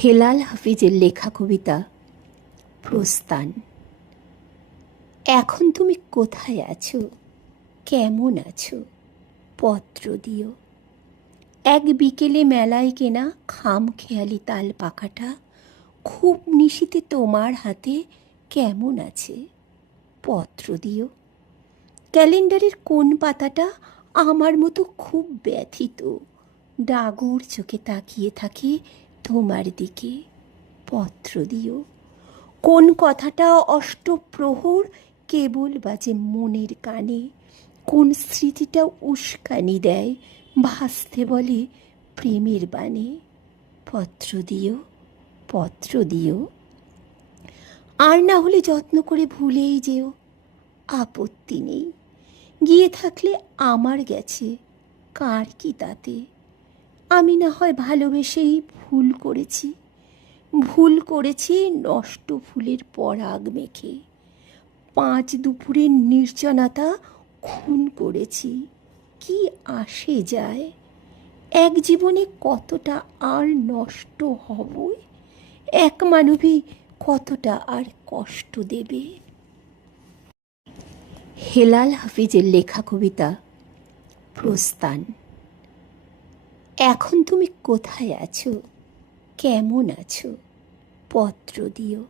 হেলাল হাফিজের লেখা কবিতা প্রস্থান। এখন তুমি কোথায় আছো, কেমন আছো, পত্র দিও। এক বিকেলে মেলায় কেনা খাম খেয়ালি তাল পাখাটা খুব নিশীতে তোমার হাতে কেমন আছে, পত্র দিও। ক্যালেন্ডারের কোন পাতাটা আমার মতো খুব ব্যথিত, ডাগর চোখে তাকিয়ে থাকে তোমার দিকে, পত্র দিও। কোন কথাটা অষ্টপ্রহর কেবল বাজে মনের কানে, কোন স্মৃতিটা উস্কানি দেয় ভাসতে বলে প্রেমের বাণে, পত্র দিও, পত্র দিও। আর না হলে যত্ন করে ভুলেই যেও, আপত্তি নেই। গিয়ে থাকলে আমার গেছে, কার কি তাতে। আমি না হয় ভালোবেসেই ভুল করেছি, ভুল করেছি নষ্ট ফুলের পরাগ মেখে। 5 দুপুরের নির্জনতা খুন করেছি, কি আসে যায়। এক জীবনে কতটা আর নষ্ট হবই, এক মানবী কতটা আর কষ্ট দেবে। হেলাল হাফিজের লেখা কবিতা প্রস্থান। এখন তুমি কোথায় আছো, কেমন আছো, পত্র দিও।